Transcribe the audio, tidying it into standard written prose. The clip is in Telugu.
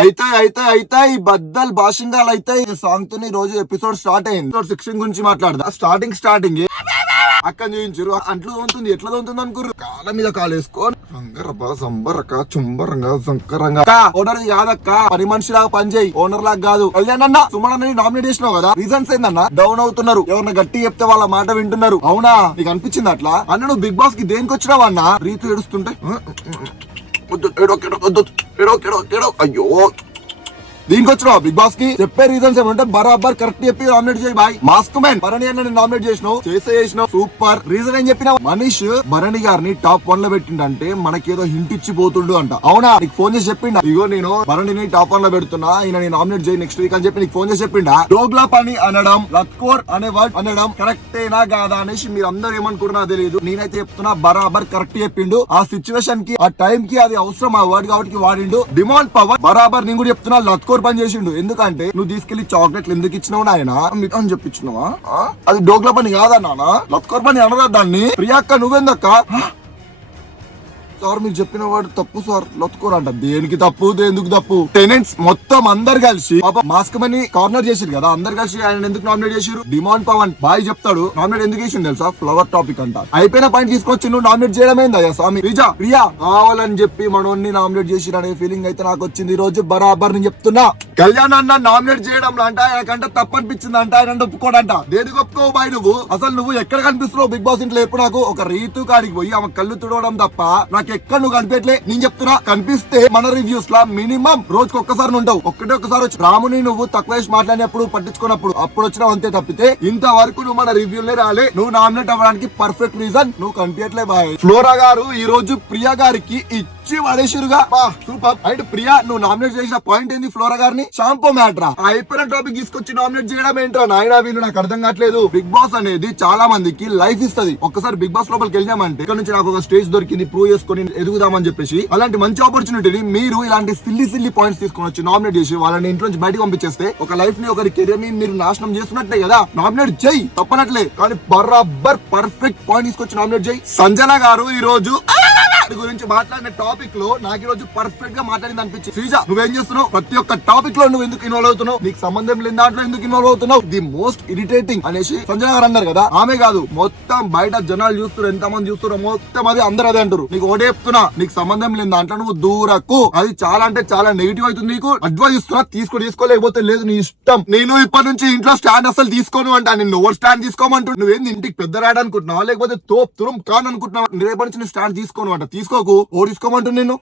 అయితే ఈ బద్దల్ భాషింగాలు అయితే ఈ సాంగ్ తో ఈ రోజు ఎపిసోడ్ స్టార్ట్ అయింది. ఎపిసోడ్ 16 గురించి మాట్లాడదా. స్టార్టింగ్ అక్క చూపించారు. అంట్లు ఉంటుంది, ఎట్లా ఉంటుంది అనుకుర్రు. కాళ్ళ మీద కాలు వేసుకొని రంగరబ్బా సంబరక చుంబరంగా సంకరంగా. ఓనర్ కాదక్క, పని మనిషిలాగా పని చేయి, ఓనర్ లాగా కాదు. కళ్యాణ్ అన్న సుమన్ నామినేట్ చేసినావు కదా, రీజన్స్ ఏందన్నా? డౌన్ అవుతున్నారు, ఎవరన్నా గట్టి చెప్తే వాళ్ళ మాట వింటున్నారు. అవునా, నీకు అనిపించింది అట్లా? అన్న నువ్వు బిగ్ బాస్ కి దేనికి వచ్చినావు అన్న? రీతు ఏడుస్తుంటే అయ్యో దీనికి వచ్చినావు బిగ్ బాస్ కి. చెప్పే రీజన్స్ ఏమంటే బరాబర్ కరెక్ట్ చెప్పి నామినేట్ చేయి బాయ్. మాస్క్ మ్యాన్ భరణి అన్న నామినేట్ చేసినావు, చేసినావు సూపర్. రీజన్ ఏం చెప్పినా మనీష్ భరణి గారిని టాప్ 1 లో పెట్టిండంటే మనకేదో హింట్ ఇచ్చి పోతుండు అంట. అవునా, నీకు ఫోన్ చేసి చెప్పిండా ఇగో నేను భరణిని టాప్ 1 లో పెడుతున్నా, ఈయన నామినేట్ చేయి నెక్స్ట్ వీక్ అని చెప్పి నీకు ఫోన్ చేసి చెప్పిండా? డోగ్లా పని అనడం, లత్కోర్ అనే వర్డ్ అనడం కరెక్టేనా కాదా అనేసి మీరు అందరూ ఏమనుకుంటున్నా తెలియదు. నేనైతే చెప్తున్నా బరాబర్ కరెక్ట్ చెప్పిండు. ఆ సిచ్యువేషన్ కి ఆ టైం కి అది అవసరం ఆ వర్డ్ కాబట్టి వాడిండు. డిమాండ్ పవర్ బరాబర్. నేను కూడా చెప్తున్నా లత్కోర్ పని చేసిండు. ఎందుకంటే నువ్వు తీసుకెళ్లి చాక్లెట్లు ఎందుకు ఇచ్చినావు నాయన అని చెప్పించినావా? అది డోగ్లా పని కాదా నాన్న? లత్కోర్ పని అనరా దాన్ని? ప్రియాక్క నువ్వెందక్క? సార్ మీరు చెప్పిన వాడు తప్పు సార్, లొత్తుకోరంట. దేనికి తప్పు, ఎందుకు తప్పు? టెనెంట్స్ మొత్తం అందరు కలిసి మాస్క్ మనీ కార్నర్ చేసిరు కదా, అందరు కలిసి ఆయన ఎందుకు నామినేట్ చేసిరు? డిమాండ్ పవన్ బాయ్ చెప్తాడు నామినేట్ ఎందుకు చేసిండు తెలుసా? ఫ్లవర్ టాపిక్ అంట. అయిపోయిన పాయింట్ తీసుకొచ్చి నువ్వు నామినేట్ చేయడమేందా స్వామి? ప్రియా కావాలని చెప్పి మనోన్ని నామినేట్ చేసిరు అనే ఫీలింగ్ అయితే నాకు వచ్చింది ఈ రోజు. బరాబర్ నేను చెప్తున్నా. కళ్యాణ్ అన్న నామినేట్ చేయడంలో అంట ఆయనకంట తప్పు అనిపించింది అంట, ఆయన ఒప్పుకోడంట. దేనికి ఒప్పుకోవు బాయ్ నువ్వు? అసలు నువ్వు ఎక్కడ కనిపిస్తున్నావు బిగ్ బాస్ ఇంట్లో? ఎప్పుడు నాకు ఒక రీతు కాడికి పోయి ఆమె కళ్ళు తుడవడం తప్ప నాకు ఎక్కడ నువ్వు కనిపించలే. నేను చెప్తున్నా, కనిపిస్తే మన రివ్యూస్ లా మినిమం రోజుకి ఒక్కసారి ఉంటావు. ఒక్కసారి వచ్చి రాముని నువ్వు తక్కువ వేసి మాట్లాడినప్పుడు పట్టించుకున్నప్పుడు అప్పుడు వచ్చినావు అంతే తప్పితే ఇంతవరకు నువ్వు మన రివ్యూలే రాలే. నువ్వు నామినేట్ అవ్వడానికి పర్ఫెక్ట్ రీజన్ నువ్వు కనిపించట్లే బాయ్. ఫ్లోరా గారు ఈ రోజు ప్రియా గారికి ఇచ్చి పడేసిరుగా. సూపర్. అండ్ ప్రియా నువ్వు నామినేట్ చేసిన పాయింట్ ఏంది? ఫ్లోరా గారిని షాంపూ మ్యాటరా అయిపోయిన టాపిక్ తీసుకొచ్చి నామినేట్ చేయడం ఏంట్రా నాయనా? వీళ్ళు నాకు అర్థం కావట్లేదు. బిగ్ బాస్ అనేది చాలా మందికి లైఫ్ ఇస్తుంది. ఒక్కసారి బిగ్ బాస్ లోపలికి వెళ్ళామంటే ఇక్కడ నుంచి నాకు ఒక స్టేజ్ దొరికింది, ప్రూవ్ చేసుకుని ఎదుగుదామని చెప్పేసి అలాంటి మంచి ఆపర్చునిటీని మీరు ఇలాంటి సిల్లీ పాయింట్స్ తీసుకొని వచ్చి నామినేట్ చేసి వాళ్ళని ఇంట్లో నుంచి బయటకు పంపించేస్తే ఒక లైఫ్ ని ఒకరి కెరీర్ ని మీరు నాశనం చేస్తున్నట్టే కదా. నామినేట్ చేయి, తప్పనట్లే, కానీ బరాబర్ పర్ఫెక్ట్ పాయింట్ తీసుకొచ్చి నామినేట్ చేయి. సంజన గారు ఈ రోజు గురించి మాట్లాడిన టాపిక్ లో నాకు ఈ రోజు పర్ఫెక్ట్ గా మాట్లాడింది అనిపించింది. శ్రీజ నువ్వేం చేస్తున్నావు? ప్రతి ఒక్క టాపిక్ లో నువ్వు ఎందుకు ఇన్వాల్వ్ అవుతున్నావు? నీకు సంబంధం లేని దాంట్లో ఎందుకు ఇన్వాల్వ్ అవుతున్నావు? ది మోస్ట్ ఇరిటేటింగ్ అనేసి సంజన గారు అన్నారు కదా. ఆమె కాదు, మొత్తం బయట జనాలు చూస్తారు, ఎంత మంది చూస్తారు, మొత్తం అది అందరూ అదే అంటారు. నీకు ఒకటే చెప్తున్నా, నీకు సంబంధం లేని దాంట్లో నువ్వు దూరకు. అది చాలా అంటే చాలా నెగిటివ్ అవుతుంది. నీకు అడ్వైస్ ఇస్తున్నా, తీసుకోలేకపోతే లేదు, నీ ఇష్టం. నేను ఇప్పటి నుంచి ఇంట్లో స్టాండ్ అసలు తీసుకోను అంటా. నేను ఓవర్ స్టాండ్ తీసుకోమంటూ నువ్వేంది ఇంటికి పెద్ద రాయడం అనుకుంటున్నావా, లేకపోతే తోప్ తురం కాన్ అనుకుంటున్నావా? రేపటి నుంచి స్టాండ్ తీసుకోను అంట. తీసుకోకు, ఓ తీసుకోమంటు నేను.